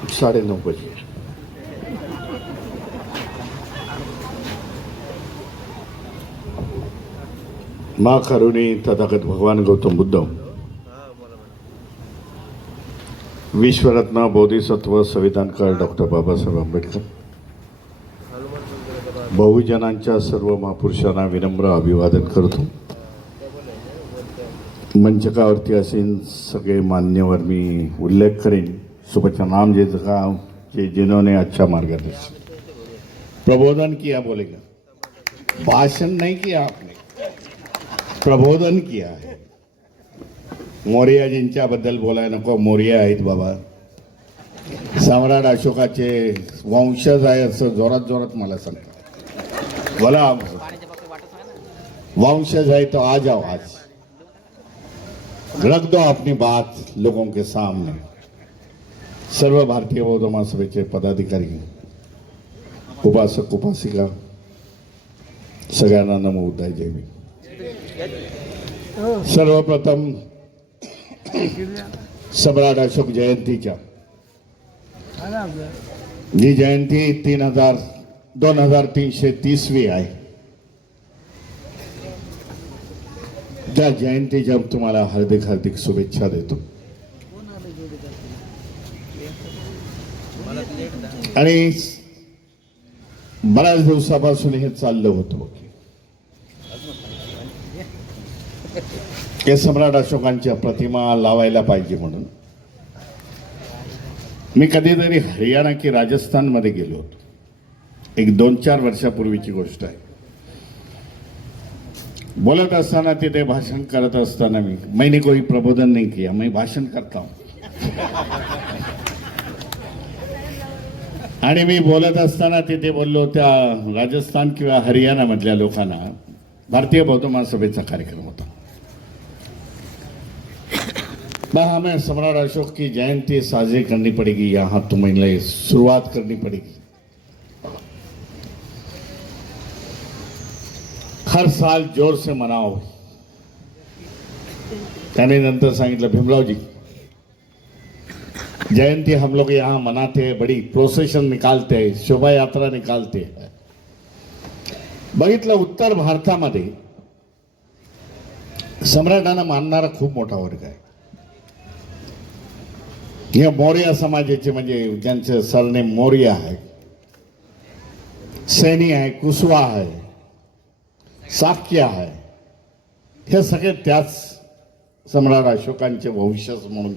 9:30 बजे। माँ करुणी तथागत भगवान गौतम बुद्ध, विश्वरत्न बोधिसत्व संविधानकार डॉक्टर बाबासाहेब आंबेडकर, बहुजनांच्या सर्व महापुरुषांना विनम्र अभिवादन करतो। मंचकावरती असेल सगळे मान्यवर मी उल्लेख करेन। सुबह नाम जिन्होंने अच्छा मार्गदर्शन प्रबोधन किया, बोलेगा भाषण नहीं किया आपने, प्रबोधन किया है। मोर्याजींच्याबद्दल बोलाय नको, मोर्या आहेत बाबा, सम्राट अशोकाचे वंशज आहे असं जोरात जोरात मला सांगतात। बोला वंशज है तो आ जाओ, आज रख दो अपनी बात लोगों के सामने। सर्व भारतीय बौद्ध महासभेचे पदाधिकारी, उपासक उपासिका सगळ्यांना नमो बुद्धाय, जय भीम। सर्वप्रथम सम्राट अशोक जयंतीच्या जी जयंती 2330वी आहे, त्या जयंतीच्या तुम्हाला हार्दिक हार्दिक शुभेच्छा देतो। आणि बऱ्याच दिवसापासून हे चाललं होतं की सम्राट अशोकांच्या प्रतिमा लावायला पाहिजे म्हणून। मी कधीतरी हरियाणा की राजस्थान मध्ये गेलो होतो, एक 2-4 वर्षापूर्वीची गोष्ट आहे। बोलत असताना तिथे भाषण करत असताना मैंने कोई प्रबोधन नहीं किया, मैं भाषण करता हूं। आणि मी बोलत असताना तिथे बोललो त्या राजस्थान किंवा हरियाणा मधल्या लोकांना भारतीय बौद्ध महासभेचा कार्यक्रम होता। हमें सम्राट अशोक की जयंती साजरी करनी पड़ेगी, यहाँ तुम्हें शुरुआत करनी पड़ेगी। हर साल जोर से मनाओ। त्याने नंतर सांगितलं, भीमराव जी जयंती हम लोग यहाँ मनाते हैं, बड़ी प्रोसेशन निकालते हैं, शोभा यात्रा निकालते हैं। बघितलं उत्तर भारतामध्ये सम्राटांना मानणारा खूप मोठा वर्ग आहे। हे मौर्य समाजाचे, म्हणजे ज्यांचे सरनेम मौर्य आहे, सैनी आहे, कुशवा आहे, साक्य आहे, हे सगळे त्याच सम्राट अशोकांचे वंशज म्हणून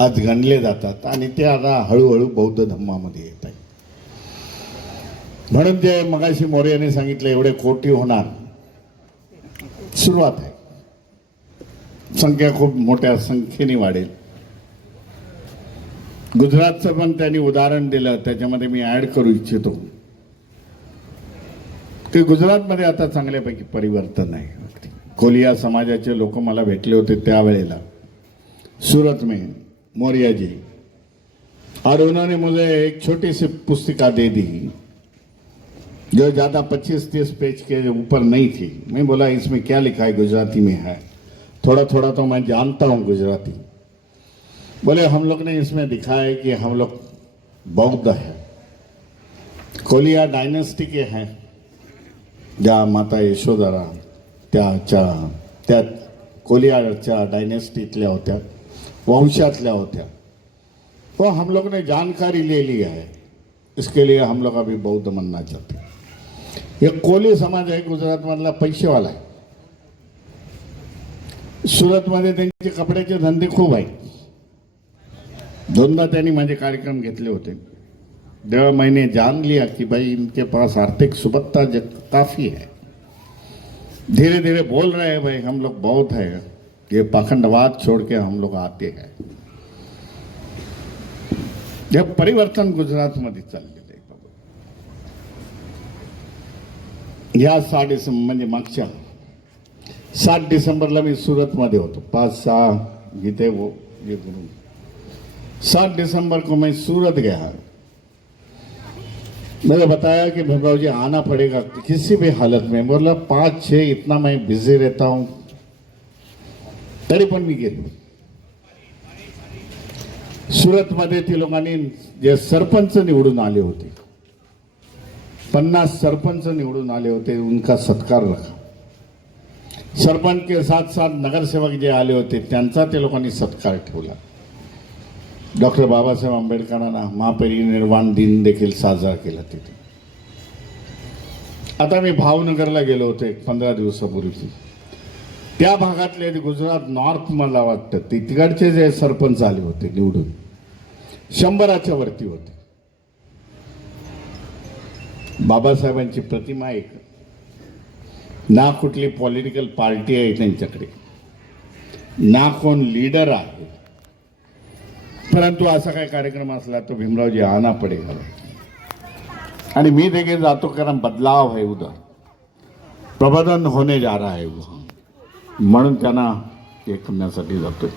आज गणले जातात। आणि ते आता हळूहळू बौद्ध धर्मामध्ये येत आहे। म्हणून जे मगाशी मौर्याने सांगितलं एवढे कोटी होणार, सुरुवात आहे। संख्या खूप मोठ्या संख्येने वाढेल। गुजरातचं पण त्यांनी उदाहरण दिलं, त्याच्यामध्ये मी ऍड करू इच्छितो की गुजरातमध्ये आता चांगल्यापैकी परिवर्तन आहे। कोलिया समाजाचे लोक मला भेटले होते त्यावेळेला सूरत में, मौर्य जी, और उन्होंने मुझे एक छोटी सी पुस्तिका दे दी जो ज़्यादा 25-30 पेज के ऊपर नहीं थी। मैं बोला इसमें क्या लिखा है, गुजराती में है, थोड़ा थोड़ा तो मैं जानता हूँ गुजराती। बोले हम लोग ने इसमें दिखाया है कि हम लोग बौद्ध है, कोलिया डायनेस्टी के हैं, ज्या माता यशोधरा त्या कोलियाच्या डायनेस्टीतल्या होत्या, वंशातल्या होत्या। तो हम लोग ने जानकारी ले लिया है, इसके लिए हम लोग अभी बौद्ध बनना चाहते हैं। ये कोली समाज है गुजरात मधला, पैसेवाला आहे। सूरत मध्ये त्यांचे कपड्याचे धंदे खूप आहेत। दोनदा त्यांनी माझे कार्यक्रम घेतले होते, तेव्हा मैंने जान लिया कि भाई इनके पास आर्थिक सुबत्ता काफी है। धीरे धीरे बोल रहे हैं भाई हम लोग बौद्ध है, ये पाखंडवाद छोड़ के हम लोग आते हैं। यह परिवर्तन गुजरात मध्ये चाललेलं आहे। या 7 डिसेंबर म्हणजे मागच्या 7 डिसेंबरला मी सूरत मध्ये होतो, 5-6 गीते वो ये 7 दिसंबर को मैं सूरत गया। मैंने बताया कि भीमराव जी आना पड़ेगा किसी भी हालत में। बोला 5-6 इतना मैं बिजी रहता हूँ, तरी पण मी गेलो। सुरतमध्ये ती लोकांनी जे सरपंच निवडून आले होते, 50 सरपंच निवडून आले होते, उनका सत्कार रखा. सरपंच के साथ साथ नगरसेवक जे आले होते त्यांचा ते लोकांनी सत्कार ठेवला. डॉक्टर बाबासाहेब आंबेडकरांना महापरिनिर्वाण दिन देखील साजरा केला तिथे. आता मी भावनगरला गेलो होते 15 दिवसापूर्वी. त्या भागातले गुजरात नॉर्थ मला वाटतं तिकडचे जे सरपंच आले होते निवडून 100च्या वरती होते. बाबासाहेबांची प्रतिमा एक ना, कुठली पॉलिटिकल पार्टी आहे त्यांच्याकडे, ना कोण लीडर आहे, परंतु असा काही कार्यक्रम असला तो भीमरावजी आना पडेगा. आणि मी देखील जातो कारण बदलाव है उधर, प्रबोधन होने जा रहा है वहाँ, म्हणून त्यांना हे करण्यासाठी जातोय.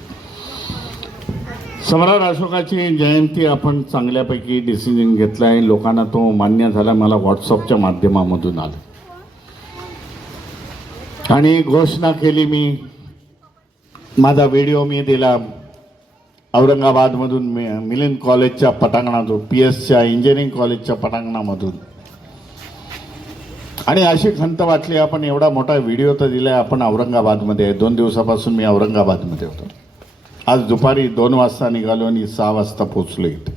सम्राट अशोकाची जयंती आपण चांगल्यापैकी डिसिजन घेतला आहे. लोकांना तो मान्य झाला. मला व्हॉट्सअपच्या माध्यमामधून आलं आणि घोषणा केली. मी माझा व्हिडिओ मी दिला औरंगाबादमधून मिलिंद कॉलेजच्या पटांगणातून, PS इंजिनिअरिंग कॉलेजच्या पटांगणामधून. आणि अशी खंत वाटली, आपण एवढा मोठा व्हिडिओ तर दिलाय, आपण औरंगाबादमध्ये आहे. 2 दिवसापासून मी औरंगाबादमध्ये होतो. आज दुपारी 2 वाजता निघालो आणि 6 वाजता पोचलो इथे.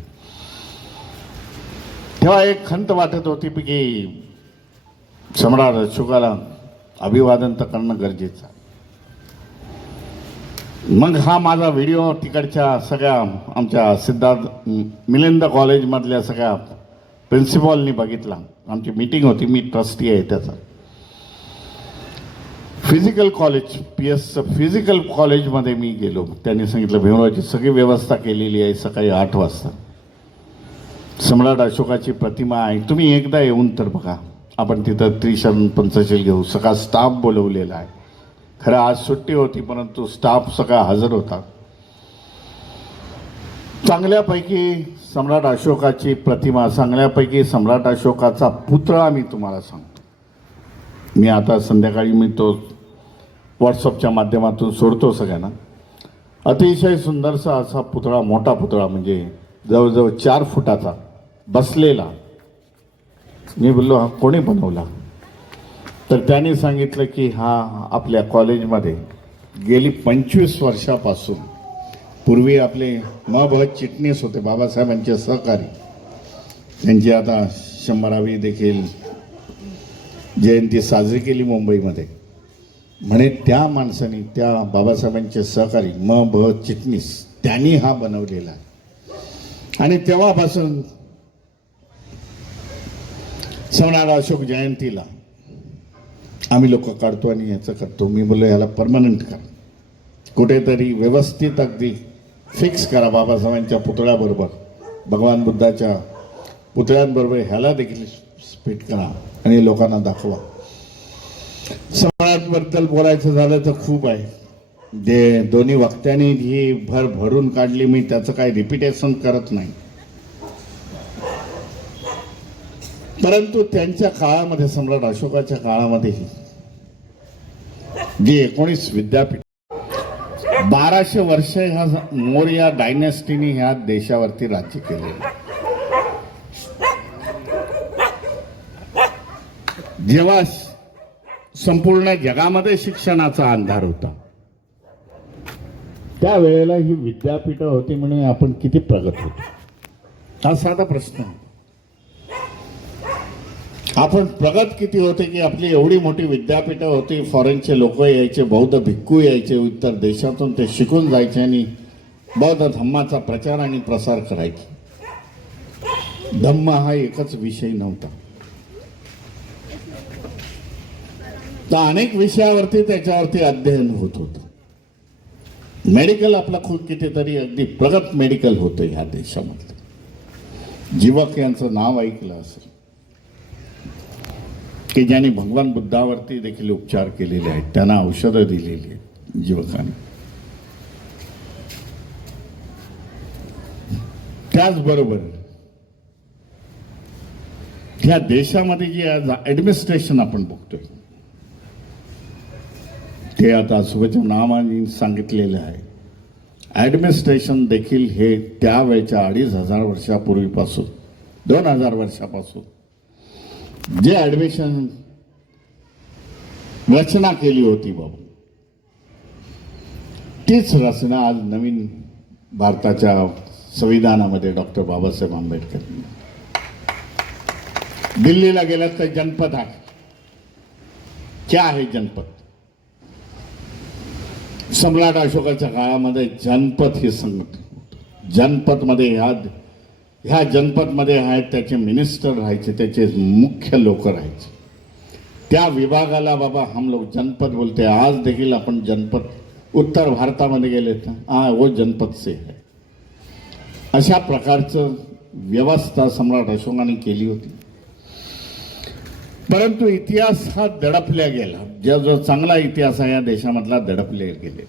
तेव्हा एक खंत वाटत होती की सम्राट अशोकाला अभिवादन तर करणं गरजेचं आहे. मग हा माझा व्हिडिओ तिकडच्या सगळ्या आमच्या सिद्धार्थ मिलिंद कॉलेजमधल्या सगळ्या प्रिन्सिपॉलनी बघितला. आमची मीटिंग होती, मी ट्रस्टी आहे त्याचा. फिजिकल कॉलेज PS फिजिकल कॉलेजमध्ये मी गेलो. त्यांनी सांगितलं भीमरावची सगळी व्यवस्था केलेली आहे. सकाळी 8 वाजता सम्राट अशोकाची प्रतिमा आहे, तुम्ही एकदा येऊन तर बघा. आपण तिथं त्रिशरण पंचशील घेऊ. सगळा स्टाफ बोलवलेला आहे. खरं आज सुट्टी होती परंतु स्टाफ सगळा हजर होता. चांगल्यापैकी सम्राट अशोकाची प्रतिमा, चांगल्यापैकी सम्राट अशोकाचा पुतळा मी तुम्हाला सांगतो. मी आता संध्याकाळी मी तो व्हॉट्सअपच्या माध्यमातून सोडतो सगळ्यांना. अतिशय सुंदरसा असा पुतळा, मोठा पुतळा, म्हणजे जवळजवळ 4 फुटाचा बसलेला. मी बोललो हा कोणी बनवला? तर त्यांनी सांगितलं की हा आपल्या कॉलेजमध्ये गेली 25 वर्षापासून, पूर्वी आपले म.भ. चिटणीस होते बाबासाहेबांचे सहकारी, त्यांची आता 100वी देखील जयंती साजरी केली मुंबईमध्ये. म्हणे त्या माणसाने, त्या बाबासाहेबांचे सहकारी म.भ. चिटणीस, त्यांनी हा बनवलेला आहे. आणि तेव्हापासून सम्राट अशोक जयंतीला आम्ही लोक काढतो आणि याचं करतो. मी बोललो याला परमनंट करा, कुठेतरी व्यवस्थित अगदी फिक्स करा. बाबासाहेबांच्या पुतळ्याबरोबर, भगवान बुद्धाच्या पुतळ्यांबरोबर ह्याला देखील स्पीट करा आणि लोकांना दाखवा. सम्राटबद्दल बोलायचं झालं तर खूप आहे. जे दोन्ही वक्त्यांनी ही भरून काढली, मी त्याचं काही रिपिटेशन करत नाही. परंतु त्यांच्या काळामध्ये, सम्राट अशोकाच्या काळामध्येही जी 19 विद्यापीठ, 1200 वर्ष ह्या मौर्य डायनेस्टीने ह्या देशावरती राज्य केले. जेव्हा संपूर्ण जगामध्ये शिक्षणाचा अंधार होता त्यावेळेला ही विद्यापीठं होती म्हणून आपण किती प्रगत होतो. हा साधा प्रश्न. आपण प्रगत किती होते की आपली एवढी मोठी विद्यापीठं होती, फॉरेनचे लोक यायचे, बौद्ध भिक्खू यायचे इतर देशातून, ते शिकून जायचे आणि बौद्ध धम्माचा प्रचार आणि प्रसार करायचे. धम्म हा एकच विषय नव्हता, तर अनेक विषयावरती त्याच्यावरती अध्ययन होत होतं. मेडिकल आपला खूप कितीतरी अगदी प्रगत मेडिकल होतं ह्या देशामधलं. जीवक यांचं नाव ऐकलं असेल की ज्यांनी भगवान बुद्धावरती देखील उपचार केलेले आहेत, त्यांना औषधं दिलेली आहेत जीवकांनी. त्याचबरोबर ह्या देशामध्ये जे आज ऍडमिनिस्ट्रेशन आपण बघतोय ते आता सुभेच्या नावाने सांगितलेलं आहे. ॲडमिनिस्ट्रेशन देखील हे त्यावेळच्या 2500 वर्षापूर्वीपासून 2000 वर्षापासून जे ॲडमिशन रचना केली होती बाबू, तीच रचना आज नवीन भारताच्या संविधानामध्ये डॉक्टर बाबासाहेब आंबेडकर दिल्लीला गेलात तर जनपद आहे. क्या आहे जनपद? सम्राट अशोकाच्या काळामध्ये जनपद हे संघटन, जनपदमध्ये ह्या जनपदमध्ये आहेत त्याचे मिनिस्टर राहायचे, त्याचे मुख्य लोक राहायचे. त्या विभागाला बाबा हम लोग जनपद बोलते. आज देखील आपण जनपद उत्तर भारतामध्ये गेले तर वो जनपद से है. अशा प्रकारचं व्यवस्था सम्राट अशोकाने केली होती. परंतु इतिहास हा दडपल्या गेला. जो चांगला इतिहास आहे या देशामधला दडपले गेले,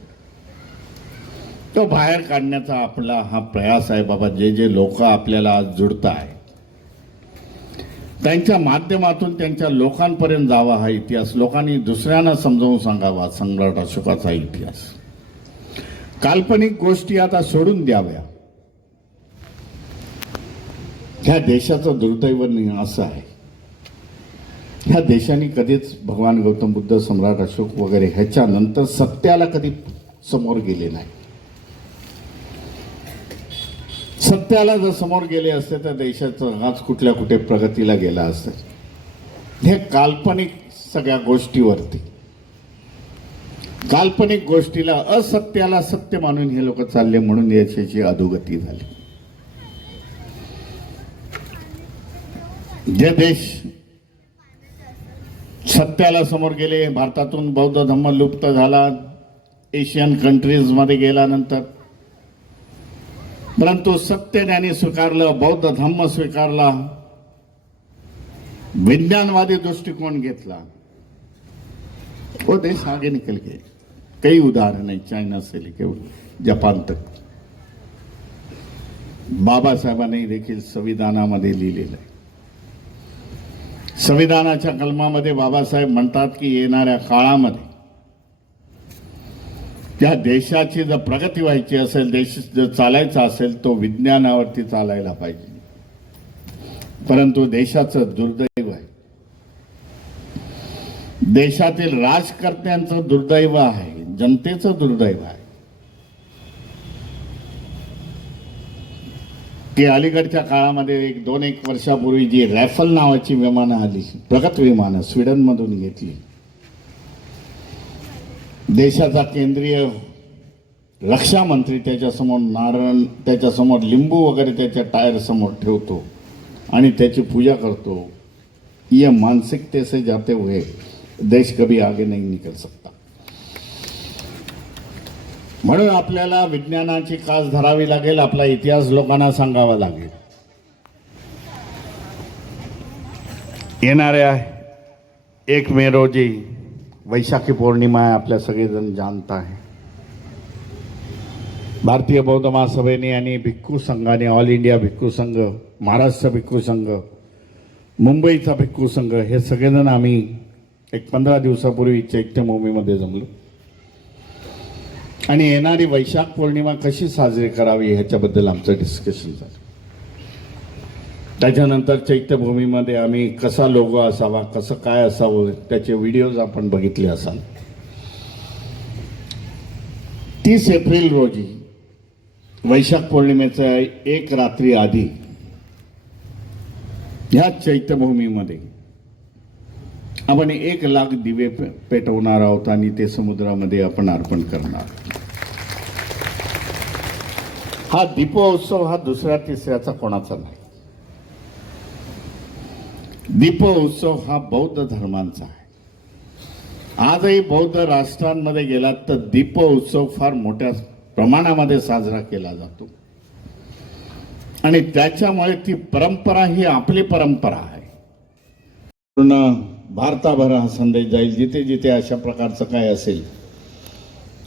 तो बाहेर काढण्याचा आपला हा प्रयास आहे बाबा. जे लोक आपल्याला आज जुडत आहेत त्यांच्या माध्यमातून त्यांच्या लोकांपर्यंत जावा हा इतिहास, लोकांनी दुसऱ्यांना समजावून सांगावा सम्राट अशोकाचा इतिहास. काल्पनिक गोष्टी आता सोडून द्याव्या. ह्या देशाचं दुर्दैव असं आहे, ह्या देशाने कधीच भगवान गौतम बुद्ध, सम्राट अशोक वगैरे ह्याच्यानंतर सत्याला कधी समोर गेले नाही. सत्याला जर समोर गेले असते तर देशाचं आज कुठल्या कुठे प्रगतीला गेला असतं. हे काल्पनिक सगळ्या गोष्टीवरती, काल्पनिक गोष्टीला असत्याला सत्य मानून हे लोक चालले, म्हणून देशाची अधोगती झाली. जे देश सत्याला समोर गेले, भारतातून बौद्ध धर्म लुप्त झाला, एशियन कंट्रीज मध्ये गेल्यानंतर, परंतु सत्य ज्ञानी स्वीकारलं, बौद्ध धर्म स्वीकारला, विज्ञानवादी दृष्टिकोन घेतला, वो देश आगे निकल गए. कई उदाहरण है, चाइना से लेके जापान तक. बाबासाहेबांनी देखील संविधानामध्ये लिहिलेलं आहे. संविधानाच्या कलमामध्ये बाबासाहेब म्हणतात की येणाऱ्या काळामध्ये त्या देशाची जर प्रगती व्हायची असेल, देश जर चालायचा असेल, तो विज्ञानावरती चालायला पाहिजे. परंतु देशाचं दुर्दैव आहे, देशातील राजकर्त्यांचं दुर्दैव आहे, जनतेचं दुर्दैव आहे की अलीकडच्या काळामध्ये 1 वर्षापूर्वी जी रॅफल नावाची विमानं आली, प्रगत विमानं स्वीडनमधून घेतली. देशाचा केंद्रीय रक्षा मंत्री त्याच्यासमोर नारळ, त्याच्यासमोर लिंबू वगैरे त्याच्या टायर समोर ठेवतो आणि त्याची पूजा करतो. ये मानसिकते से जाते हुए देश कभी आगे नहीं निकल सकता. म्हणून आपल्याला विज्ञानाची कास धरावी लागेल, आपला इतिहास लोकांना सांगावा लागेल. येणाऱ्या 1 मे रोजी वैशाखी पौर्णिमा आहे, आपल्या सगळेजण जाणत आहे. भारतीय बौद्ध महासभेने आणि भिक्खू संघाने, ऑल इंडिया भिक्खू संघ, महाराष्ट्र भिक्खू संघ, मुंबईचा भिक्खू संघ, हे सगळेजण आम्ही 15 दिवसापूर्वी चैत्यभूमीमध्ये जमलो आणि येणारी वैशाख पौर्णिमा कशी साजरी करावी ह्याच्याबद्दल आमचं डिस्कशन झालं. त्याच्यानंतर चैत्यभूमीमध्ये आम्ही कसा लोगो असावा, कसं काय असावं, त्याचे व्हिडिओज आपण बघितले असाल. 30 एप्रिल रोजी वैशाख पौर्णिमेच्या 1 रात्री आधी ह्या चैत्यभूमीमध्ये आपण 1 लाख दिवे पेटवणार आहोत आणि ते समुद्रामध्ये आपण अर्पण करणार. हा दीपोत्सव हा दुसऱ्या तिसऱ्याचा कोणाचा नाही. दीपोत्सव हा बौद्ध धर्मांचा आहे. आजही बौद्ध राष्ट्रांमध्ये गेलात तर दीपोत्सव फार मोठ्या प्रमाणामध्ये साजरा केला जातो आणि त्याच्यामुळे ती परंपरा ही आपली परंपरा आहे. पूर्ण भारताभर हा संदेश जाईल. जिथे जिथे अशा प्रकारचं काय असेल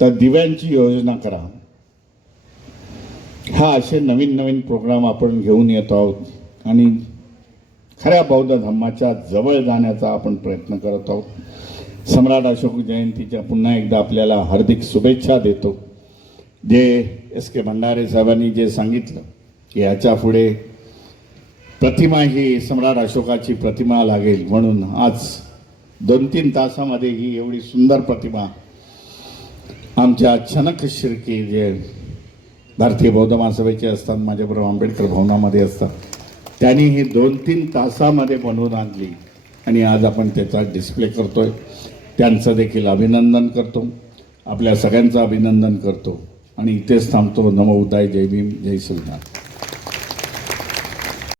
तर दिव्यांची योजना करा. हा असे नवीन नवीन प्रोग्राम आपण घेऊन येत आहोत आणि खऱ्या बौद्ध धर्माच्या जवळ जाण्याचा आपण प्रयत्न करत आहोत. सम्राट अशोक जयंतीच्या पुन्हा एकदा आपल्याला हार्दिक शुभेच्छा देतो. जे एस के भंडारे साहेबांनी जे सांगितलं की याच्या पुढे प्रतिमा ही सम्राट अशोकाची प्रतिमा लागेल, म्हणून आज 2-3 तासामध्ये ही एवढी सुंदर प्रतिमा आमच्या छनक शिर्के जे भारतीय बौद्ध महासभेचे असतात, माझ्याबरोबर आंबेडकर भवनामध्ये असतात, त्यांनी ही 2-3 तासामध्ये बनवून आणली आणि आज आपण त्याचा डिस्प्ले करतोय. त्यांचं देखील अभिनंदन करतो, आपल्या सगळ्यांचं अभिनंदन करतो आणि इथेच थांबतो. नमो बुद्धाय, जय भीम, जय श्रीराम.